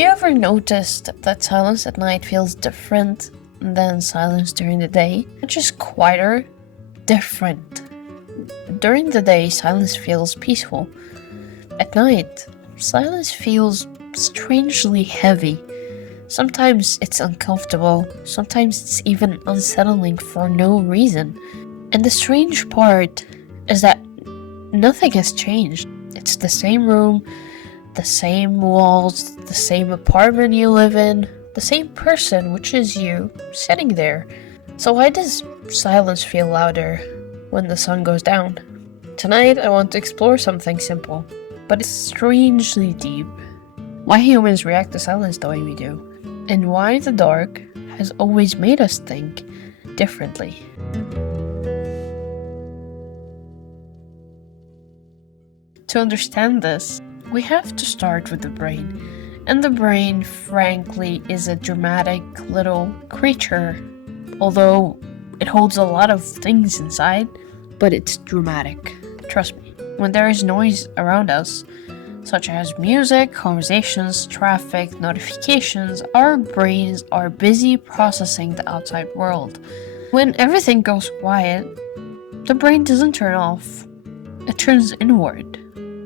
You ever noticed that silence at night feels different than silence during the day? Not just quieter, different. During the day, silence feels peaceful. At night, silence feels strangely heavy. Sometimes it's uncomfortable, sometimes it's even unsettling for no reason. And the strange part is that nothing has changed. It's the same room, the same walls, the same apartment you live in, the same person, which is you, sitting there. So why does silence feel louder when the sun goes down? Tonight I want to explore something simple, but it's strangely deep. Why humans react to silence the way we do, and why the dark has always made us think differently. To understand this, we have to start with the brain. And the brain, frankly, is a dramatic little creature. Although it holds a lot of things inside, but it's dramatic. Trust me. When there is noise around us, such as music, conversations, traffic, notifications, our brains are busy processing the outside world. When everything goes quiet, the brain doesn't turn off. It turns inward.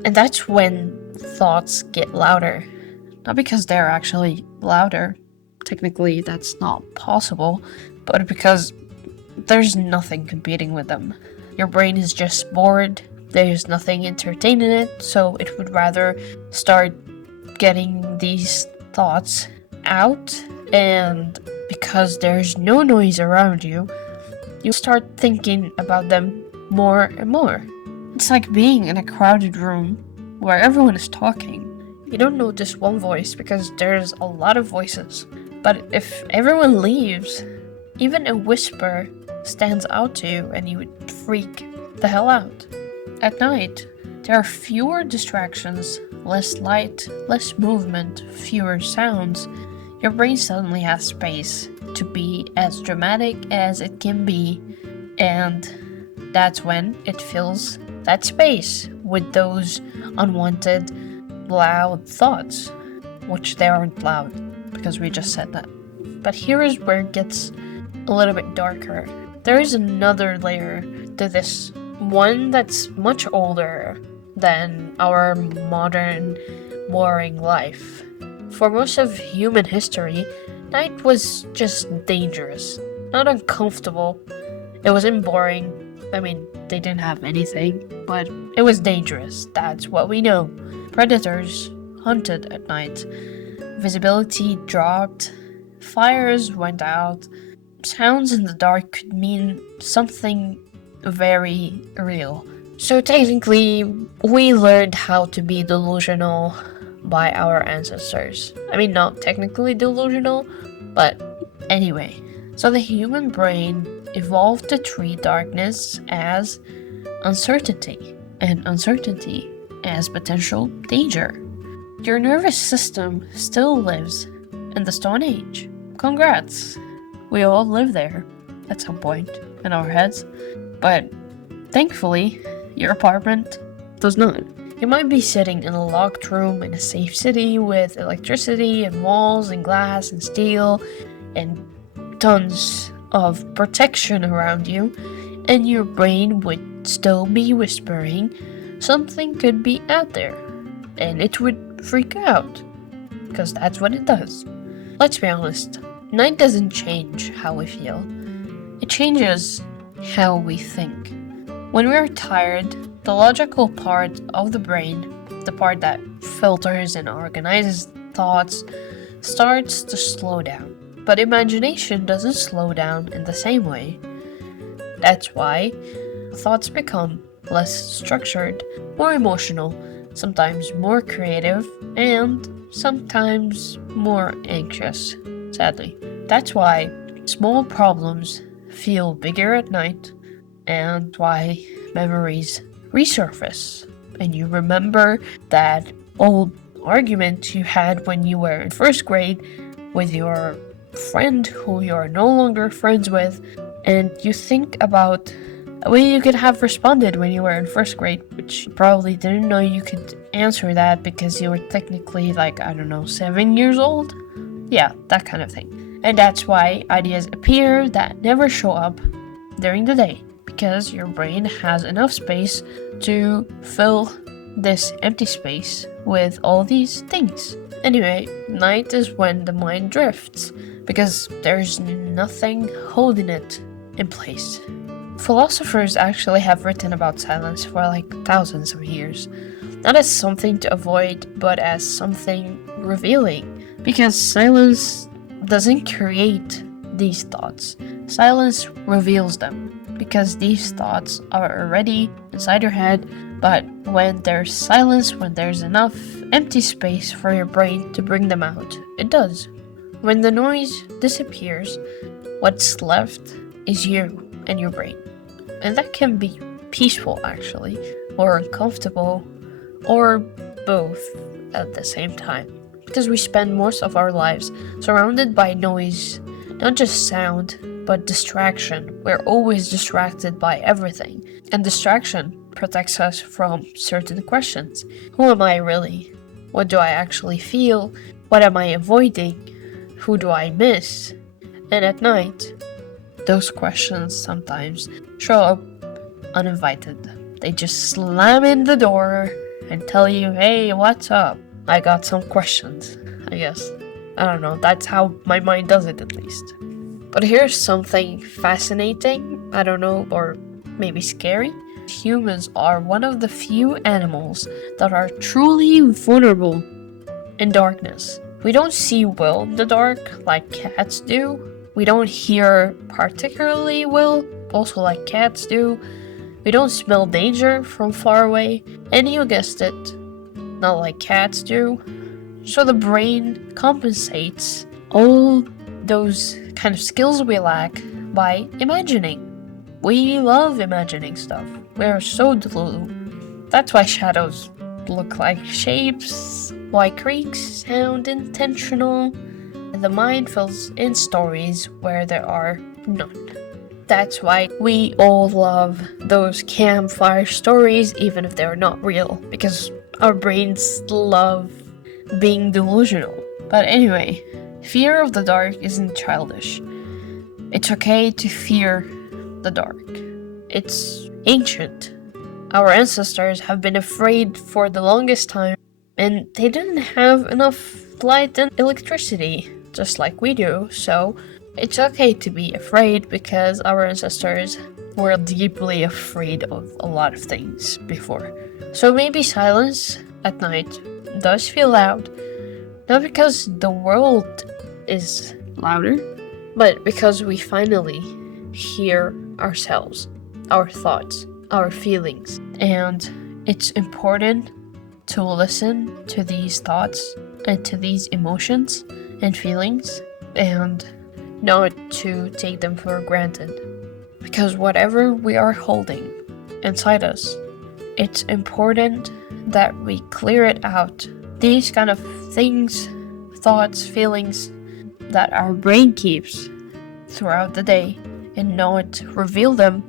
And that's when thoughts get louder. Not because they're actually louder, technically that's not possible, but because there's nothing competing with them. Your brain is just bored, there's nothing entertaining it, so it would rather start getting these thoughts out, and because there's no noise around you, you start thinking about them more and more. It's like being in a crowded room where everyone is talking. You don't notice one voice because there's a lot of voices. But if everyone leaves, even a whisper stands out to you and you would freak the hell out. At night, there are fewer distractions, less light, less movement, fewer sounds. Your brain suddenly has space to be as dramatic as it can be, and that's when it fills that space with those unwanted, loud thoughts, which they aren't loud because we just said that. But here is where it gets a little bit darker. There is another layer to this, one that's much older than our modern, boring life. For most of human history, night was just dangerous, not uncomfortable. It wasn't boring. I mean, they didn't have anything, but it was dangerous. That's what we know. Predators hunted at night. Visibility dropped. Fires went out. Sounds in the dark could mean something very real. So technically, we learned how to be delusional by our ancestors. I mean, not technically delusional, but anyway. So the human brain evolved to treat darkness as uncertainty, and uncertainty as potential danger. Your nervous system still lives in the Stone Age. Congrats! We all live there at some point in our heads, but thankfully, your apartment does not. You might be sitting in a locked room in a safe city with electricity and walls and glass and steel and tons of protection around you, and your brain would still be whispering something could be out there, and it would freak out, because that's what it does. Let's be honest, night doesn't change how we feel. It changes how we think. When we're tired, the logical part of the brain, the part that filters and organizes thoughts, starts to slow down. But imagination doesn't slow down in the same way. That's why thoughts become less structured, more emotional, sometimes more creative, and sometimes more anxious, sadly. That's why small problems feel bigger at night, and why memories resurface. And you remember that old argument you had when you were in first grade with your friend who you're no longer friends with, and you think about way you could have responded when you were in first grade, which you probably didn't know you could answer that because you were technically like, I don't know, 7 years old? Yeah, that kind of thing. And that's why ideas appear that never show up during the day, because your brain has enough space to fill this empty space with all these things. Anyway, night is when the mind drifts, because there's nothing holding it in place. Philosophers actually have written about silence for like thousands of years, not as something to avoid, but as something revealing, because silence doesn't create these thoughts. Silence reveals them, because these thoughts are already inside your head, but when there's silence, when there's enough empty space for your brain to bring them out, it does. When the noise disappears, what's left is you and your brain. And that can be peaceful, actually, or uncomfortable, or both at the same time. Because we spend most of our lives surrounded by noise, not just sound, but distraction. We're always distracted by everything. And distraction protects us from certain questions. Who am I really? What do I actually feel? What am I avoiding? Who do I miss? And at night, those questions sometimes show up uninvited. They just slam in the door and tell you, hey, what's up? I got some questions, I guess. I don't know, that's how my mind does it at least. But here's something fascinating, I don't know, or maybe scary. Humans are one of the few animals that are truly vulnerable in darkness. We don't see well in the dark like cats do. We don't hear particularly well, also like cats do. We don't smell danger from far away, and you guessed it, not like cats do. So the brain compensates all those kind of skills we lack by imagining. We love imagining stuff. We're so delulu. That's why shadows look like shapes, why creaks sound intentional, and the mind fills in stories where there are none. That's why we all love those campfire stories, even if they're not real, because our brains love being delusional. But anyway, fear of the dark isn't childish. It's okay to fear the dark. It's ancient. Our ancestors have been afraid for the longest time, and they didn't have enough light and electricity, just like we do, so it's okay to be afraid because our ancestors were deeply afraid of a lot of things before. So maybe silence at night does feel loud, not because the world is louder, but because we finally hear ourselves, our thoughts, our feelings. And it's important to listen to these thoughts and to these emotions and feelings and not to take them for granted. Because whatever we are holding inside us, it's important that we clear it out. These kind of things, thoughts, feelings that our brain keeps throughout the day and not reveal them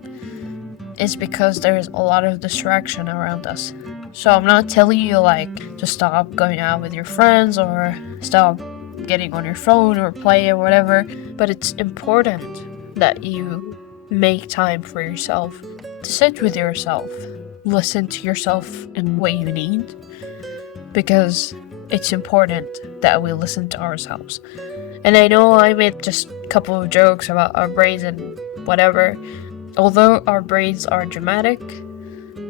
is because there's a lot of distraction around us. So I'm not telling you like to stop going out with your friends or stop getting on your phone or play or whatever, but it's important that you make time for yourself, to sit with yourself, listen to yourself and what you need, because it's important that we listen to ourselves. And I know I made just a couple of jokes about our brains and whatever. Although our brains are dramatic,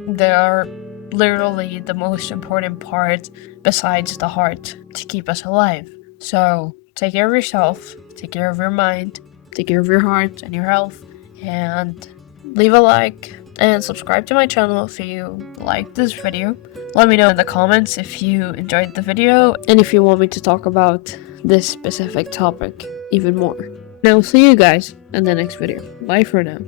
they are literally the most important part besides the heart to keep us alive. So take care of yourself, take care of your mind, take care of your heart and your health, and leave a like and subscribe to my channel if you liked this video. Let me know in the comments if you enjoyed the video and if you want me to talk about this specific topic even more. And I'll see you guys in the next video. Bye for now.